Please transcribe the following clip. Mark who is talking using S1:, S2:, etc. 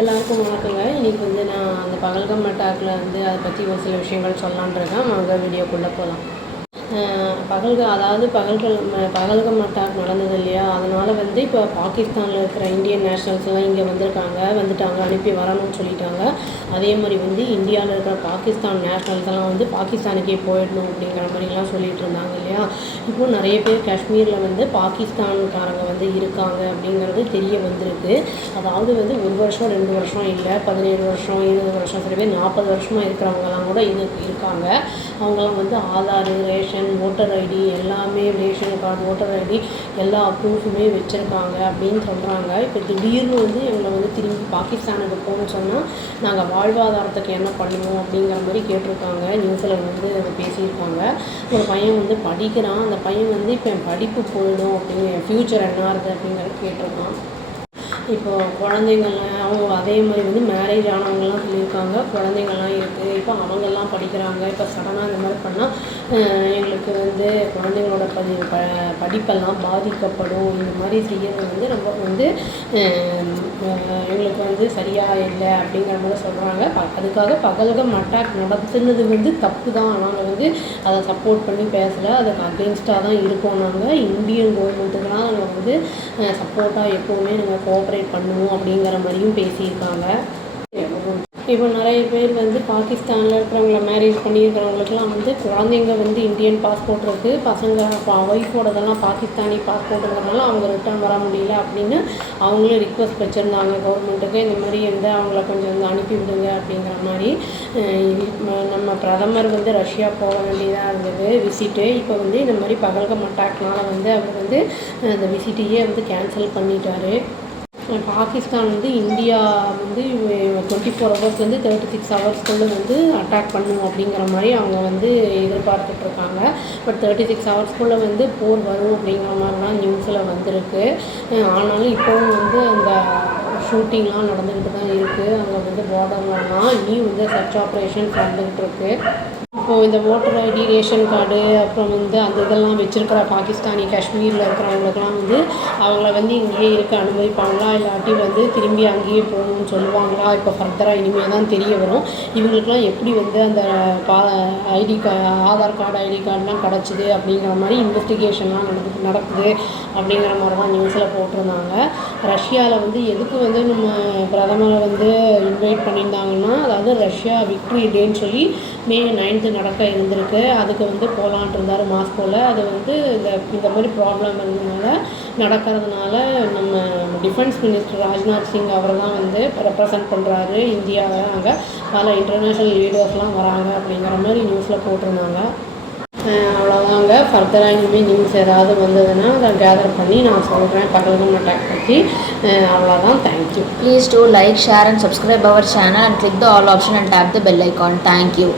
S1: எல்லாருக்கும் வணக்கங்க. இன்றைக்கி வந்து நான் அந்த பகல்கம் அட்டாக்கில் வந்து அதை பற்றி ஒரு சில விஷயங்கள் சொல்லலான்னு இருக்கேன். வாங்க வீடியோக்குள்ளே போகலாம் பகல்க அதாவது பகல்கள் பகல்கம் அட்டாக் நடந்தது இல்லையா? அதனால் வந்து இப்போ பாகிஸ்தானில் இருக்கிற இந்தியன் நேஷ்னல்ஸ்லாம் இங்கே வந்திருக்காங்க வந்துட்டாங்க அனுப்பி வரணும்னு சொல்லிட்டாங்க. அதே மாதிரி வந்து இந்தியாவில் இருக்கிற பாகிஸ்தான் நேஷ்னல்ஸ் எல்லாம் வந்து பாகிஸ்தானுக்கே போயிடணும் அப்படிங்கிற மாதிரிலாம் சொல்லிட்டு இருந்தாங்க இல்லையா? இப்போ நிறைய பேர் காஷ்மீரில் வந்து பாகிஸ்தான்காரங்க வந்து இருக்காங்க அப்படிங்கிறது தெரிய வந்திருக்கு. அதாவது வந்து ஒரு வருஷம் ரெண்டு வருஷம் இல்லை பதினேழு வருஷம் இருபது வருஷம் சில பேர் நாற்பது வருஷமாக இருக்கிறவங்கலாம் கூட இது இருக்காங்க. அவங்களாம் வந்து ஆதார் ரேஷன் ஓட்டர் ஐடி எல்லாமே ரேஷன் கார்டு ஓட்டர் ஐடி எல்லா ப்ரூஃபுமே இருக்காங்க அப்படின்னு சொல்கிறாங்க இப்போ திடீர்னு வந்து எங்களை வந்து திரும்பி பாகிஸ்தானுக்கு போகணும்னு சொன்னால் நாங்கள் வாழ்வாதாரத்துக்கு என்ன பண்ணுவோம் அப்படிங்கிற மாதிரி கேட்டிருக்காங்க. நியூஸில் வந்து அதை பேசியிருக்காங்க. ஒரு பையன் வந்து படிக்கிறான். அந்த பையன் வந்து இப்போ என் படிப்பு போயிடும் அப்படிங்கிற ஃப்யூச்சர் என்ன ஆகுது அப்படிங்கிறத கேட்டிருக்கான். இப்போ குழந்தைங்கள்லாம் அவங்க அதே மாதிரி வந்து மேரேஜ் ஆனவங்கலாம் சொல்லியிருக்காங்க. குழந்தைங்கள்லாம் இருக்குது இப்போ அவங்கெல்லாம் படிக்கிறாங்க. இப்போ சடனாக இந்த மாதிரி பண்ணால் எங்களுக்கு வந்து குழந்தைங்களோட பதி ப படிப்பெல்லாம் பாதிக்கப்படும். இந்த மாதிரி செய்யறது வந்து ரொம்ப வந்து எங்களுக்கு வந்து சரியாக இல்லை அப்படிங்கிற மாதிரி சொல்கிறாங்க ப அதுக்காக பகல்கம் அட்டாக் நடத்துனது வந்து தப்பு தான் நாங்கள் வந்து அதை சப்போர்ட் பண்ணி பேசலை. அதுக்கு அகெயின்ஸ்டாக தான் இருக்கோம் நாங்கள் இந்தியன் கவர்மெண்ட்டுக்கெலாம் நாங்கள் வந்து சப்போர்ட்டாக எப்போவுமே நாங்கள் கோஆப்ரேட் பண்ணுவோம் அப்படிங்கிற மாதிரியும் பேசியிருக்காங்க. இப்போ நிறைய பேர் வந்து பாகிஸ்தானில் இருக்கிறவங்கள மேரேஜ் பண்ணியிருக்கிறவங்களுக்குலாம் வந்து குழந்தைங்க வந்து இந்தியன் பாஸ்போர்ட் இருக்குது பசங்க ஒய்ஃபோடதெல்லாம் பாகிஸ்தானி பாஸ்போர்ட்டுங்கிறதுனால அவங்க ரிட்டர்ன் வர முடியல அப்படின்னு அவங்களும் ரிக்வஸ்ட் வச்சுருந்தாங்க. கவர்மெண்ட்டுக்கு இந்த மாதிரி வந்து அவங்கள கொஞ்சம் வந்து அனுப்பி விடுங்க அப்படிங்கிற மாதிரி. நம்ம பிரதமர் வந்து ரஷ்யா போக வேண்டியதாக இருந்தது. விசிட்டு இப்போ வந்து இந்த மாதிரி பகல்கம் அட்டாக்னால் வந்து அவர் வந்து அந்த விசிட்டையே வந்து கேன்சல் பண்ணிட்டாரு. பாகிஸ்தான் வந்து இந்தியா வந்து டுவெண்ட்டி ஃபோர் ஹவர்ஸ்லேருந்து தேர்ட்டி சிக்ஸ் ஹவர்ஸ்க்குள்ளே வந்து அட்டாக் பண்ணும் அப்படிங்கிற மாதிரி அவங்க வந்து எதிர்பார்த்துட்ருக்காங்க பட் தேர்ட்டி சிக்ஸ் ஹவர்ஸ்க்குள்ளே வந்து போர் வரும் அப்படிங்கிற மாதிரிலாம் நியூஸில் வந்திருக்கு. ஆனாலும் இப்போவும் வந்து அந்த ஷூட்டிங்லாம் நடந்துக்கிட்டு தான் இருக்குது அங்கே வந்து பார்டர்லலாம் இனியும் வந்து சர்ச் ஆப்ரேஷன் நடந்துக்கிட்டு இருக்குது இப்போது இந்த ஓட்டர் ஐடி ரேஷன் கார்டு அப்புறம் வந்து அந்த இதெல்லாம் வச்சுருக்கிற பாகிஸ்தானி காஷ்மீரில் இருக்கிறவங்களுக்குலாம் வந்து அவங்கள வந்து இங்கேயே இருக்க அனுமதிப்பாங்களா? இல்லாட்டி வந்து திரும்பி அங்கேயே போகணும்னு சொல்லுவாங்களா? இப்போ ஃபர்தராக இனிமேல் தான் தெரிய வரும். இவங்களுக்குலாம் எப்படி வந்து அந்த பா ஐடி கா ஆதார் கார்டு ஐடி கார்டெலாம் கிடச்சிது அப்படிங்கிற மாதிரி இன்வெஸ்டிகேஷன்லாம் நடக்குது நடக்குது அப்படிங்கிற மாதிரி தான் நியூஸில் போட்டிருந்தாங்க. ரஷ்யாவில் வந்து எதுக்கு வந்து நம்ம பிரதமரை வந்து இன்வைட் பண்ணியிருந்தாங்கன்னா அதாவது ரஷ்யா விக்ட்ரி டேன்னு சொல்லி மே நைன்த்து நடக்க இருந்திருக்கு. அதுக்கு வந்து போகலான்ட்டு இருந்தார் மாஸ்கோவில் அது வந்து இந்த இந்த மாதிரி ப்ராப்ளம் இருந்ததுனால நடக்கிறதுனால நம்ம டிஃபென்ஸ் மினிஸ்டர் ராஜ்நாத் சிங் அவர் தான் வந்து ரெப்ரசன்ட் பண்ணுறாரு இந்தியாவை அங்கே பல இன்டர்நேஷ்னல் லீடர்ஸ்லாம் வராங்க அப்படிங்கிற மாதிரி நியூஸில் போட்டிருந்தாங்க. அவ்வளோதாங்க ஃபர்தராக இனிமேல் நியூஸ் ஏதாவது வந்ததுன்னா அதை கேதர் பண்ணி நான் சொல்கிறேன் பகல்கம்மா டேக் பற்றி அவ்வளோதான் thank you
S2: please do like share and subscribe our channel and click the all option and tap the bell icon thank you